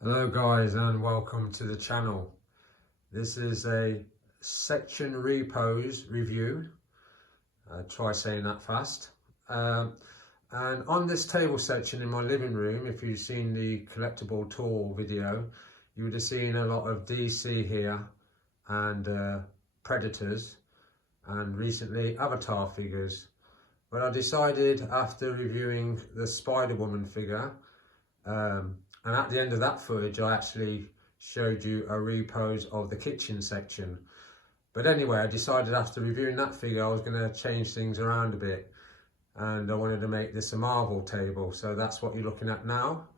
Hello guys and welcome to the channel. This is a section repose review. Try saying that fast. And on this table section in my living room, if you've seen the collectible tour video, you would have seen a lot of DC here and Predators and recently Avatar figures. But I decided after reviewing the Spider-Woman figure, and at the end of that footage, I actually showed you a repose of the kitchen section. But anyway, I decided after reviewing that figure, I was going to change things around a bit. And I wanted to make this a Marvel table. So that's what you're looking at now.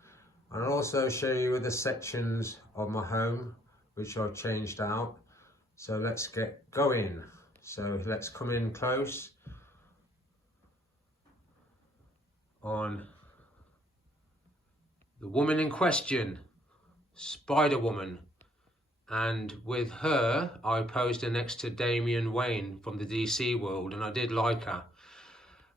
And I'll also show you other sections of my home, which I've changed out. So let's get going. So let's come in close on the woman in question, Spider-Woman, and with her I posed her next to Damian Wayne from the DC world, and I did like her,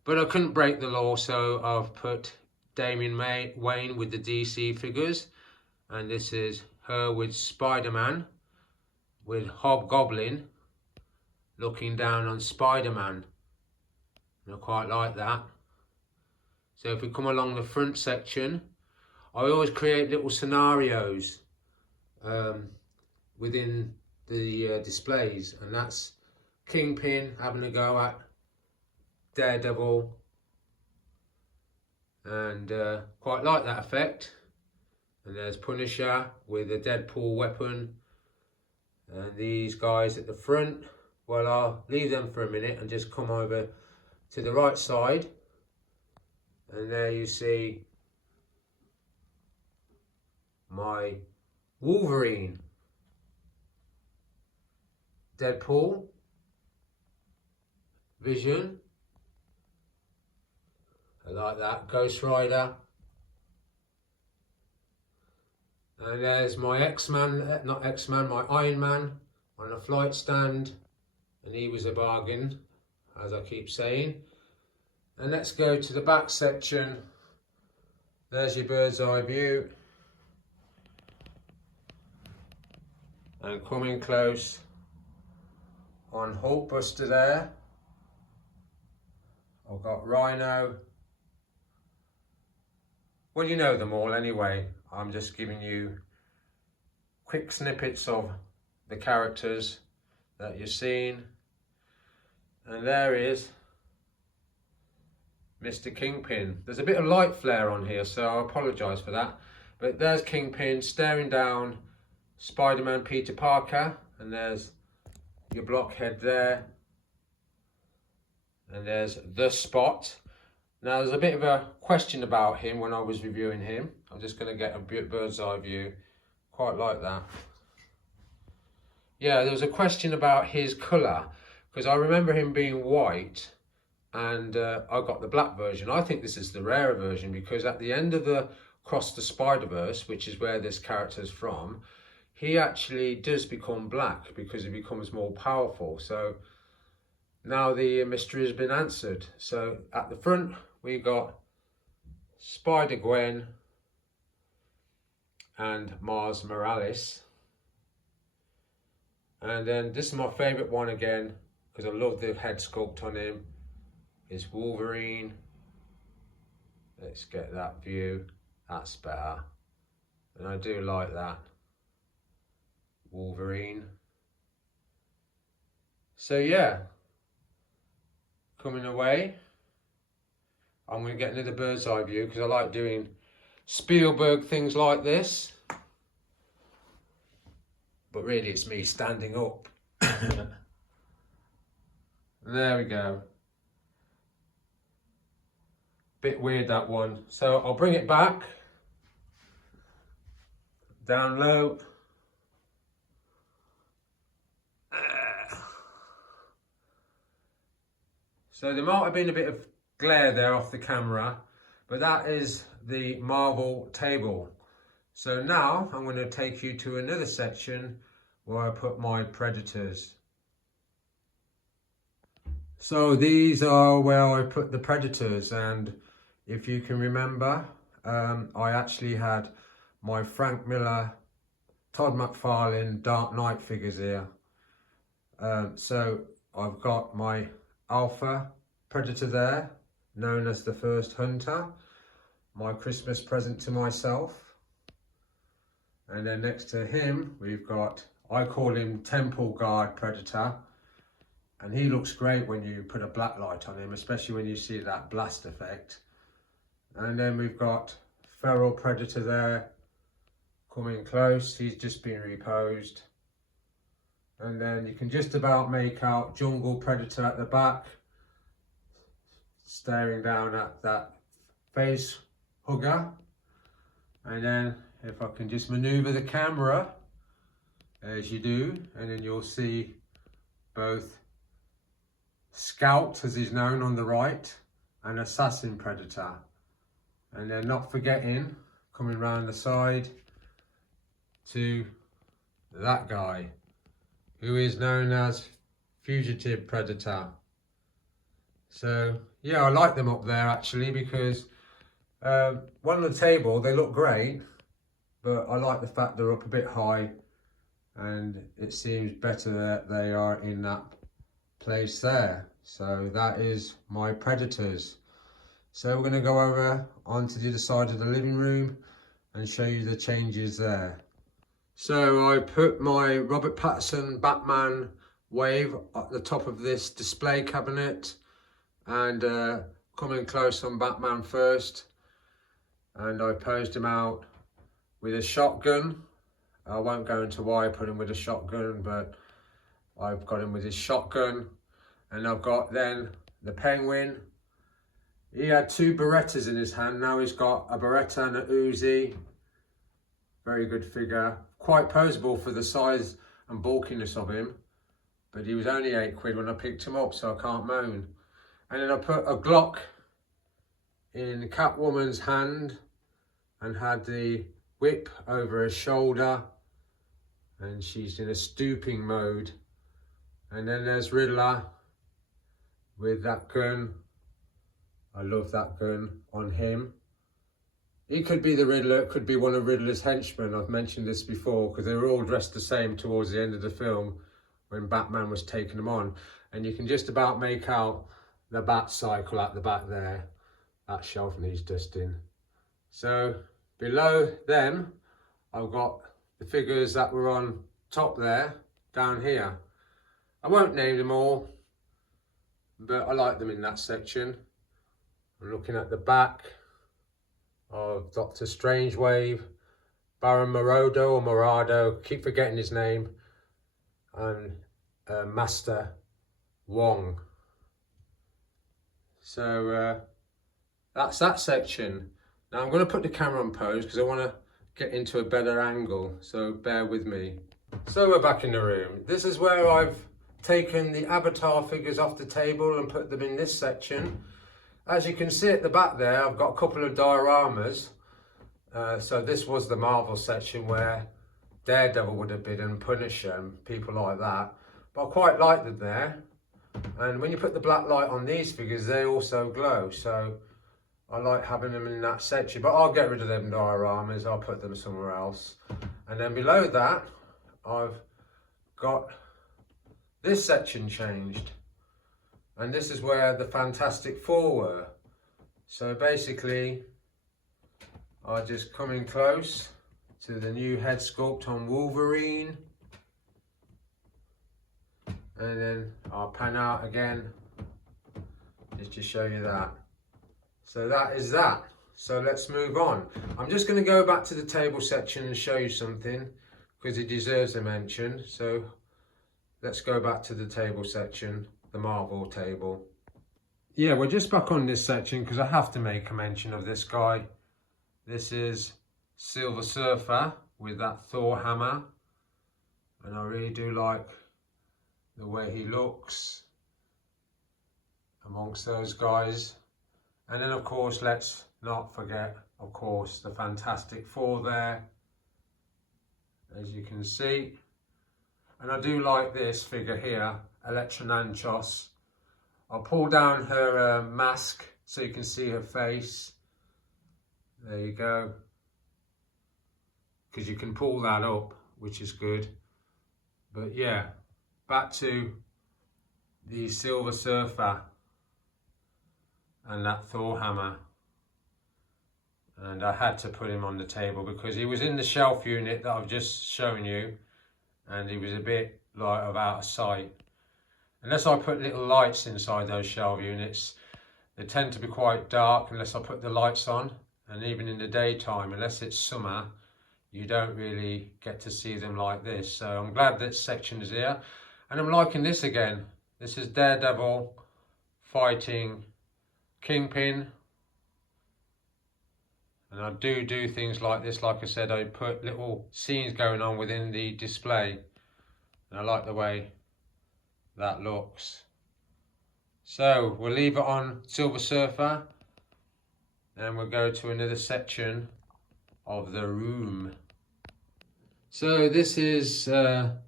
but I couldn't break the law, so I've put Damian Wayne with the DC figures, and this is her with Spider-Man, with Hobgoblin looking down on Spider-Man, and I quite like that. So if we come along the front section, I always create little scenarios within the displays, and that's Kingpin having a go at Daredevil, and quite like that effect. And there's Punisher with a Deadpool weapon, and these guys at the front, well, I'll leave them for a minute and just come over to the right side, and there you see my Wolverine, Deadpool, Vision, I like that, Ghost Rider, and there's my X-Man, not X-Man, my Iron Man on a flight stand, and he was a bargain, as I keep saying. And let's go to the back section. There's your bird's eye view. And coming close on Hulkbuster there, I've got Rhino. Well, you know them all anyway. I'm just giving you quick snippets of the characters that you've seen. And there is Mr. Kingpin. There's a bit of light flare on here, so I apologise for that. But there's Kingpin staring down Spider-Man Peter Parker, and there's your blockhead there, and there's the Spot. Now there's a bit of a question about him when I was reviewing him. I'm just going to get a bird's eye view. Quite like that. Yeah, there was a question about his colour, because I remember him being white, and I got the black version. I think this is the rarer version, because at the end of the Across the Spider-Verse, which is where this character is from, he actually does become black because he becomes more powerful. So now the mystery has been answered. So at the front we got Spider-Gwen and Mars Morales. And then this is my favourite one again, because I love the head sculpt on him, is Wolverine. Let's get that view. That's better. And I do like that. Wolverine. So yeah, coming away, I'm going to get another bird's eye view, because I like doing Spielberg things like this, but really it's me standing up. There we go. Bit weird, that one. So I'll bring it back down low. So there might have been a bit of glare there off the camera, but that is the Marvel table. So now I'm going to take you to another section where I put my Predators. So these are where I put the Predators, and if you can remember, I actually had my Frank Miller, Todd McFarlane Dark Knight figures here. So I've got my Alpha Predator there, known as the First Hunter, my Christmas present to myself. And then next to him, we've got, I call him Temple Guard Predator. And he looks great when you put a black light on him, especially when you see that blast effect. And then we've got Feral Predator there, coming close. He's just been reposed. And then you can just about make out Jungle Predator at the back, staring down at that face hugger. And then if I can just maneuver the camera, as you do, and then you'll see both Scout, as he's known, on the right, and Assassin Predator. And then not forgetting, coming round the side, to that guy, who is known as Fugitive Predator. So yeah, I like them up there actually, because one on the table, they look great, but I like the fact they're up a bit high, and it seems better that they are in that place there. So that is my Predators. So we're going to go over onto the other side of the living room and show you the changes there. So I put my Robert Pattinson Batman wave at the top of this display cabinet, and coming close on Batman first, and I posed him out with a shotgun. I won't go into why I put him with a shotgun, but I've got him with his shotgun. And I've got then the Penguin. He had two Berettas in his hand, now he's got a Beretta and a Uzi. Very good figure, quite poseable for the size and bulkiness of him, but he was only £8 when I picked him up, so I can't moan. And then I put a Glock in Catwoman's hand and had the whip over her shoulder, and she's in a stooping mode. And then there's Riddler with that gun. I love that gun on him. He could be the Riddler, it could be one of Riddler's henchmen. I've mentioned this before, because they were all dressed the same towards the end of the film when Batman was taking them on. And you can just about make out the bat cycle at the back there. That shelf needs dusting. So below them, I've got the figures that were on top there, down here. I won't name them all, but I like them in that section. I'm looking at the back of Dr. Strangewave, Baron Morado or Morado, keep forgetting his name, and Master Wong. So that's that section. Now I'm going to put the camera on pose because I want to get into a better angle, so bear with me. So we're back in the room. This is where I've taken the Avatar figures off the table and put them in this section. As you can see at the back there, I've got a couple of dioramas. So this was the Marvel section where Daredevil would have been, and Punisher and people like that. But I quite like them there. And when you put the black light on these figures, they also glow. So I like having them in that section. But I'll get rid of them dioramas. I'll put them somewhere else. And then below that, I've got this section changed. And this is where the Fantastic Four were. So basically, I just come in close to the new head sculpt on Wolverine. And then I'll pan out again, just to show you that. So that is that. So let's move on. I'm just going to go back to the table section and show you something, because it deserves a mention. So let's go back to the table section. The Marvel table. Yeah, we're just back on this section because I have to make a mention of this guy. This is Silver Surfer with that Thor hammer, and I really do like the way he looks amongst those guys. And then of course, let's not forget, of course, the Fantastic Four there, as you can see. And I do like this figure here, Elektra Nanchos. I'll pull down her mask so you can see her face. There you go. because you can pull that up, which is good. But yeah, back to the Silver Surfer and that Thor hammer. And I had to put him on the table because he was in the shelf unit that I've just shown you, and he was a bit like out of sight. Unless I put little lights inside those shelf units, they tend to be quite dark unless I put the lights on. And even in the daytime, unless it's summer, you don't really get to see them like this. So I'm glad this section is here. And I'm liking this again. This is Daredevil fighting Kingpin. And I do things like this. Like I said, I put little scenes going on within the display. And I like the way that looks. So we'll leave it on Silver Surfer. And we'll go to another section of the room. So this is a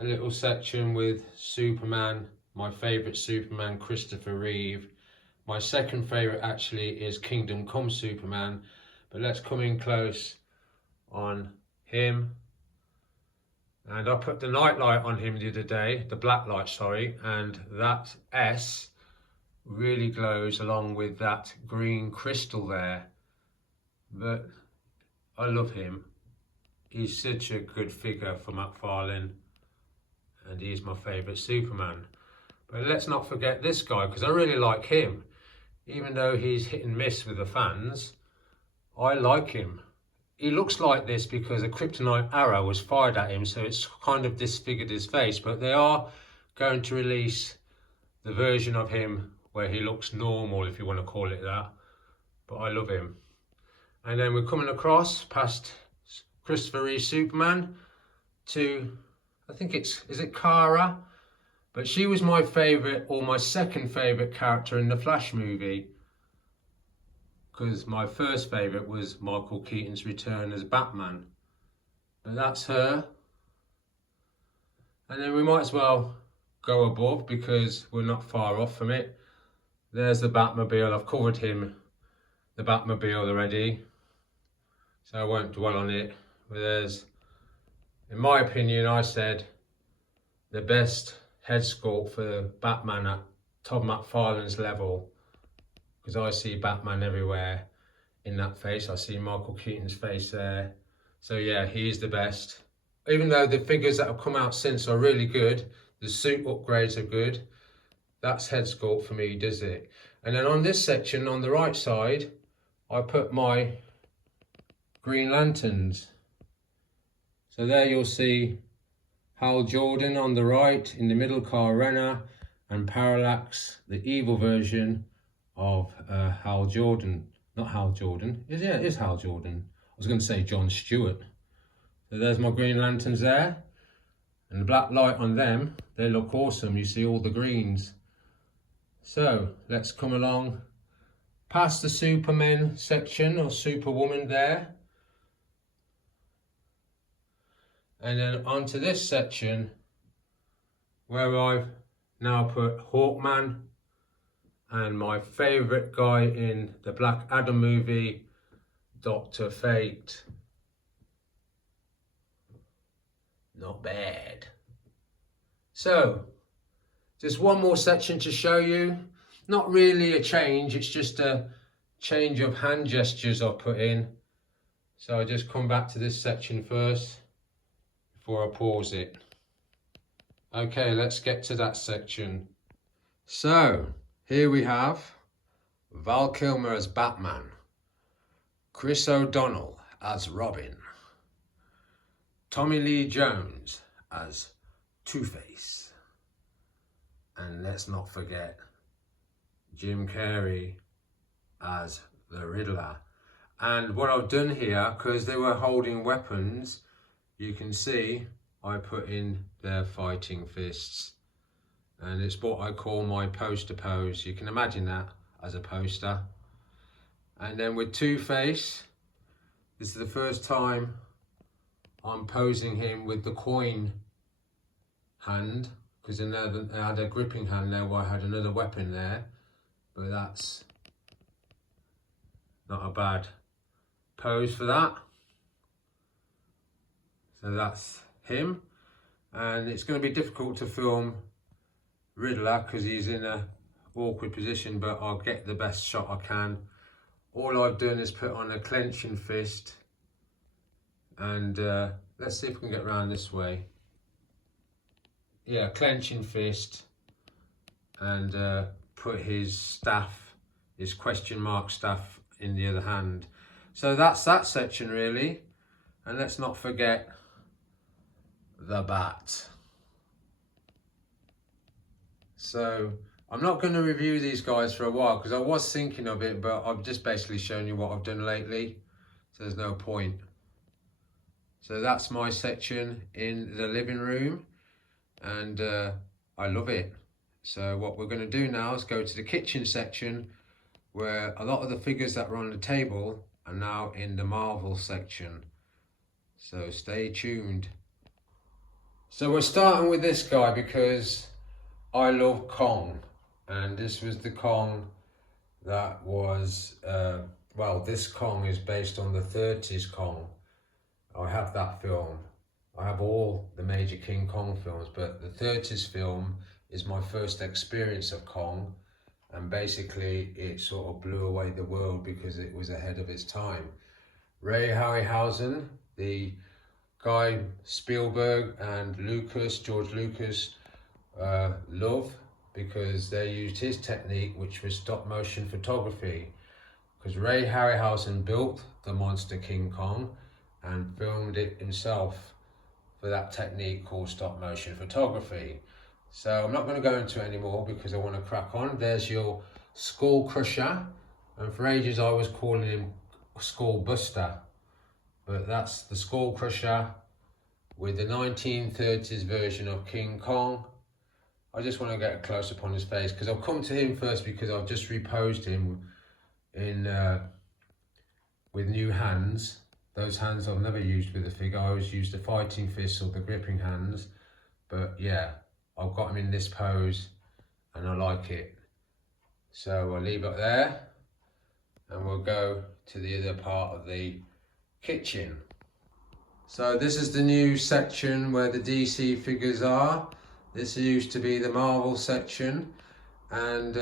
little section with Superman, my favourite Superman, Christopher Reeve. My second favourite actually is Kingdom Come Superman, but let's come in close on him. And I put the night light on him the other day, the black light, sorry, and that S really glows along with that green crystal there. But I love him. He's such a good figure for McFarlane, and he's my favourite Superman. But let's not forget this guy, because I really like him. Even though he's hit and miss with the fans, I like him. He looks like this because a kryptonite arrow was fired at him, so it's kind of disfigured his face. But they are going to release the version of him where he looks normal, if you want to call it that. But I love him. And then we're coming across past Christopher Reeve Superman to, I think is it Kara? But she was my favourite, or my second favourite character in the Flash movie. Because my first favourite was Michael Keaton's return as Batman. But that's her. And then we might as well go above because we're not far off from it. There's the Batmobile. I've covered him, the Batmobile already, so I won't dwell on it. But there's, in my opinion, I said the best head sculpt for Batman at Todd McFarlane's level, because I see Batman everywhere in that face. I see Michael Keaton's face there. So yeah, he is the best. Even though the figures that have come out since are really good, the suit upgrades are good, that's head sculpt for me, does it? And then on this section, on the right side, I put my Green Lanterns. So there you'll see Hal Jordan on the right, in the middle Kyle Rayner, and Parallax, the evil version of Hal Jordan. Not Hal Jordan, yeah, it is Hal Jordan. I was going to say John Stewart. So there's my Green Lanterns there. And the black light on them, they look awesome. You see all the greens. So let's come along past the Superman section or Superwoman there. And then onto this section where I've now put Hawkman and my favourite guy in the Black Adam movie, Dr. Fate. Not bad. So, just one more section to show you. Not really a change, it's just a change of hand gestures I've put in. So I just come back to this section first before I pause it. Okay, let's get to that section. So, here we have Val Kilmer as Batman, Chris O'Donnell as Robin, Tommy Lee Jones as Two-Face, and let's not forget Jim Carrey as the Riddler. And what I've done here, because they were holding weapons, you can see I put in their fighting fists, and it's what I call my poster pose. You can imagine that as a poster. And then with Two-Face, this is the first time I'm posing him with the coin hand, because I had a gripping hand there where I had another weapon there, but that's not a bad pose for that. So that's him, and it's going to be difficult to film Riddler because he's in a awkward position, but I'll get the best shot I can. All I've done is put on a clenching fist, and let's see if we can get around this way. Yeah, clenching fist, and put his staff, his question mark staff, in the other hand. So that's that section really, and let's not forget the bat. So I'm not going to review these guys for a while because I was thinking of it, but I've just basically shown you what I've done lately, so there's no point. So that's my section in the living room, and I love it. So what we're going to do now is go to the kitchen section, where a lot of the figures that were on the table are now in the Marvel section. So stay tuned. So we're starting with this guy because I love Kong, and this was the Kong that was, well, this Kong is based on the 30s Kong. I have that film. I have all the major King Kong films, but the 30s film is my first experience of Kong, and basically it sort of blew away the world because it was ahead of its time. Ray Harryhausen, the guy Spielberg and George Lucas love, because they used his technique, which was stop motion photography, because Ray Harryhausen built the monster King Kong and filmed it himself for that technique called stop motion photography. So I'm not going to go into it anymore because I want to crack on. There's your Skull Crusher, and for ages I was calling him Skull Buster, but that's the Skull Crusher with the 1930s version of King Kong. I just want to get a close up on his face because I've come to him first because I've just reposed him in with new hands. Those hands I've never used with the figure. I always used the fighting fists or the gripping hands, but yeah, I've got him in this pose and I like it. So I'll leave it there and we'll go to the other part of the kitchen. So this is the new section where the DC figures are. This used to be the Marvel section, and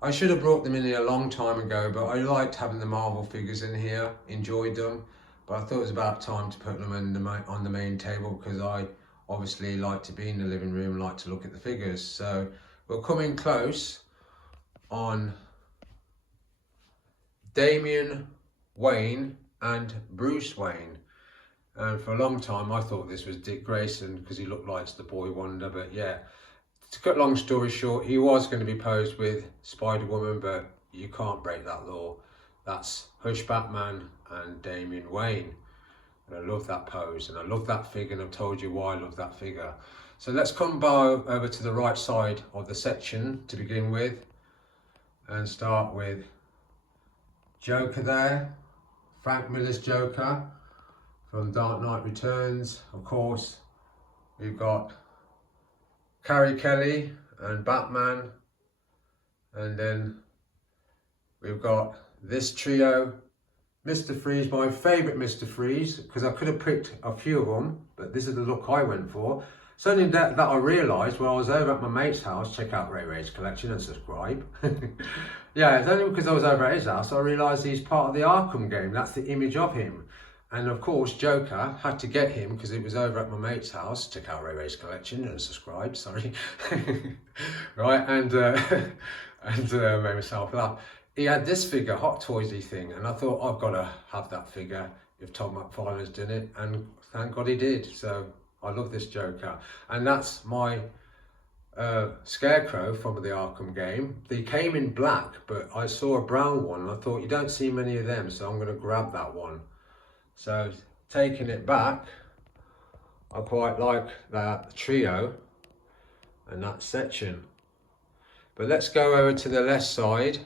I should have brought them in here a long time ago, but I liked having the Marvel figures in here, enjoyed them, but I thought it was about time to put them on the main table because I obviously like to be in the living room, like to look at the figures. So we're coming close on Damian Wayne and Bruce Wayne. And for a long time I thought this was Dick Grayson because he looked like the Boy Wonder, but yeah, to cut long story short, he was going to be posed with Spider-Woman, but you can't break that law. That's Hush Batman and Damian Wayne, and I love that pose and I love that figure, and I've told you why I love that figure. So let's come over to the right side of the section to begin with and start with Joker there, Frank Miller's Joker from Dark Knight Returns. Of course, we've got Carrie Kelly and Batman, and then we've got this trio. Mr. Freeze, my favourite Mr. Freeze, because I could have picked a few of them, but this is the look I went for. Something that I realised when I was over at my mate's house. Check out Ray Ray's collection and subscribe. Yeah, it's only because I was over at his house I realised he's part of the Arkham game. That's the image of him. And of course, Joker had to get him because it was over at my mate's house. Check out Ray Ray's collection and subscribe, sorry. Right, and made myself laugh. He had this figure, Hot Toysy thing, and I thought, I've got to have that figure if Todd McFarlane's done it, and thank God he did. So I love this Joker. And that's my Scarecrow from the Arkham game. They came in black, but I saw a brown one, and I thought, you don't see many of them, so I'm going to grab that one. So taking it back, I quite like that trio and that section. But let's go over to the left side,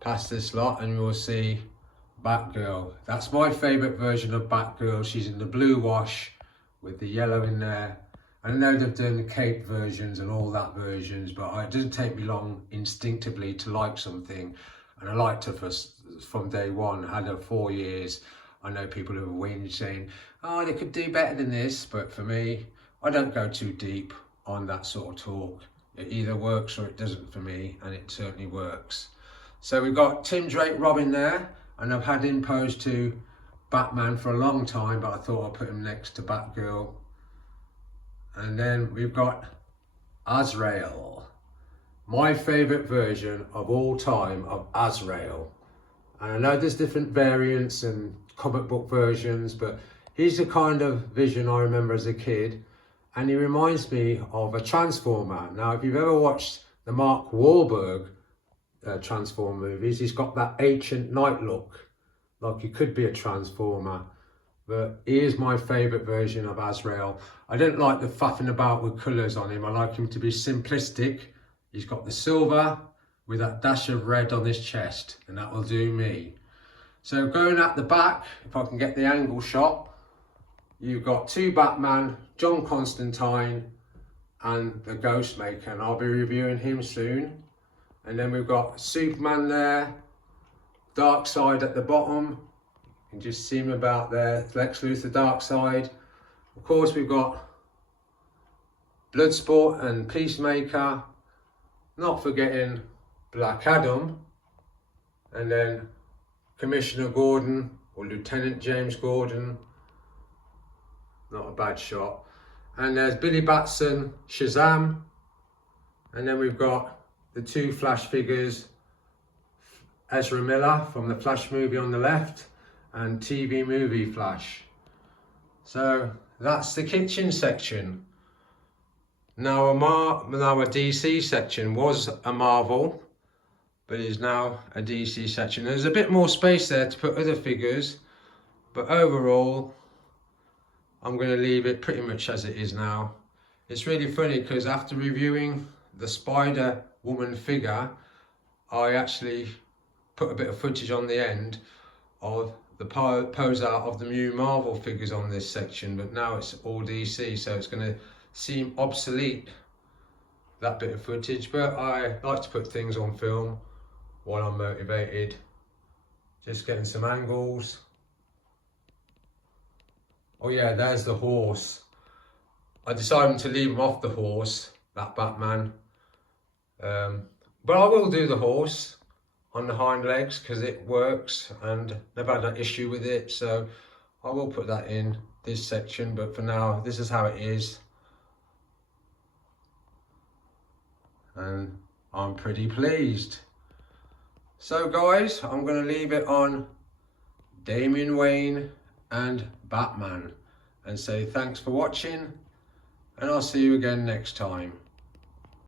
past this lot, and we'll see Batgirl. That's my favourite version of Batgirl. She's in the blue wash with the yellow in there. I know they've done the cape versions and all that versions, but it doesn't take me long instinctively to like something. And I liked her from day one. I had her 4 years. I know people who are whinged saying, oh, they could do better than this, but for me, I don't go too deep on that sort of talk. It either works or it doesn't for me, and it certainly works. So we've got Tim Drake Robin there, and I've had him posed to Batman for a long time, but I thought I'd put him next to Batgirl. And then we've got Azrael, my favourite version of all time of Azrael. And I know there's different variants and comic book versions, but he's the kind of vision I remember as a kid, and he reminds me of a Transformer. Now, if you've ever watched the Mark Wahlberg Transformer movies, he's got that ancient knight look, like he could be a Transformer. But he is my favourite version of Azrael. I don't like the faffing about with colours on him. I like him to be simplistic. He's got the silver with that dash of red on his chest, and that will do me. So going at the back, if I can get the angle shot, you've got two Batman, John Constantine and the Ghostmaker, and I'll be reviewing him soon. And then we've got Superman there, Darkseid at the bottom. You can just see him about there, Lex Luthor, Darkseid. Of course, we've got Bloodsport and Peacemaker, not forgetting Black Adam, and then Commissioner Gordon or Lieutenant James Gordon, not a bad shot. And there's Billy Batson, Shazam, and then we've got the two Flash figures, Ezra Miller from the Flash movie on the left, and TV movie Flash. So that's the kitchen section. Now a DC section was a Marvel, but is now a DC section. There's a bit more space there to put other figures, but overall I'm going to leave it pretty much as it is now. It's really funny because after reviewing the Spider-Woman figure, I actually put a bit of footage on the end of the pose out of the new Marvel figures on this section, but now it's all DC, so it's going to seem obsolete, that bit of footage. But I like to put things on film while I'm motivated, just getting some angles. Oh yeah, there's the horse. I decided to leave him off the horse, that Batman, but I will do the horse on the hind legs because it works and I've had an issue with it, so I will put that in this section. But for now, this is how it is, and I'm pretty pleased. So guys, I'm going to leave it on Damian Wayne and Batman and say thanks for watching, and I'll see you again next time.